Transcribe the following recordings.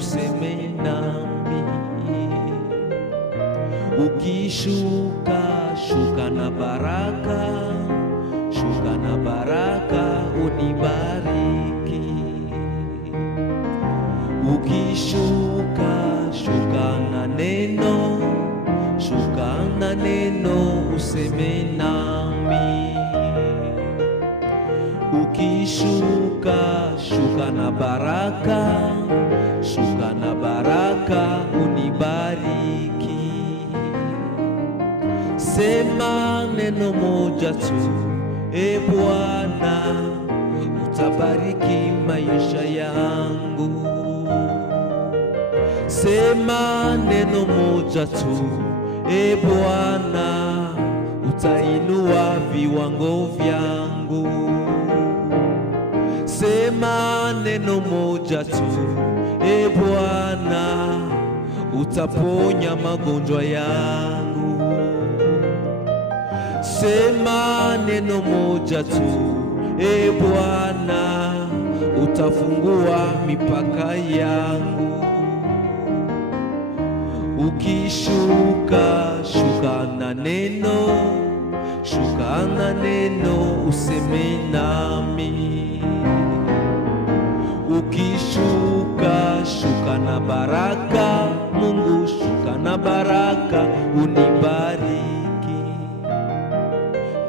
useme nami. Ukishuka shuka na baraka, shuka na baraka unibariki. Ukishuka shuka na neno, shuka na neno useme nami. Ukishuka shuka na baraka, shuka na baraka unibariki. Sema neno moja tu, e Bwana, utabariki maisha yangu. Sema neno moja tu, e Bwana, utainua viwango vyangu. Sema neno moja tu, e Bwana, utaponya magonjwa yangu. Sema neno moja tu, e Bwana, utafungua mipaka yangu. Ukishuka shuka na neno, shuka na neno useme nami. Ukishuka shuka na baraka, Mungu shuka na baraka unibariki.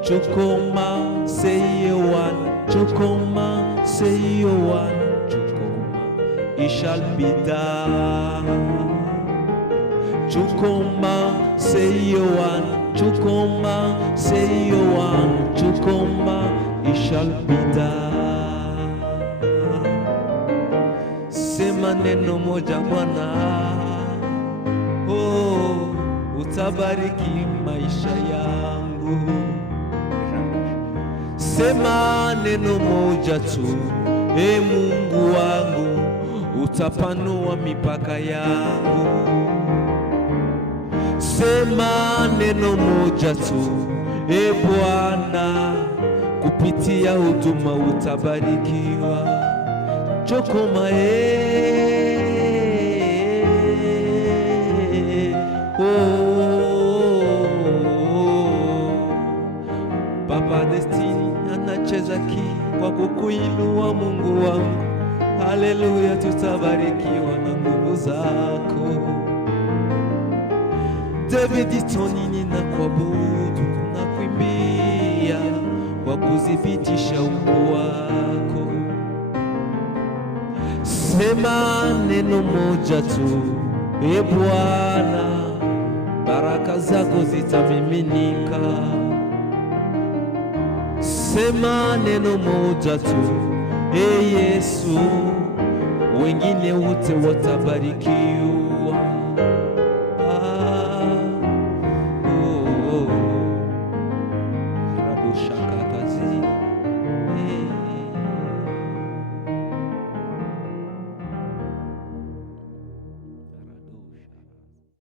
Chukoma say you one, chukoma say you one, chukoma it shall be done. Chukoma say you one, chukoma say you one, chukoma it shall be done. Sema neno moja Bwana, oh, utabariki maisha yangu. Sema neno moja tu, e Mungu wangu, utapanua mipaka yangu. Sema neno moja tu, e Bwana, kupitia huduma utabarikiwa. Chokoma Baba Destiny anacheza kwa kukuinua Mungu wangu. Haleluya, tutabarikiwa na nguvu zako. David Tonini na kuabudu na kuimbia kwa kudhibitisha ukuu wako. Sema neno moja tu, e Bwana, baraka zako zitamiminika. Sema neno moja tu, e Yesu, wengine wote watabarikiwa.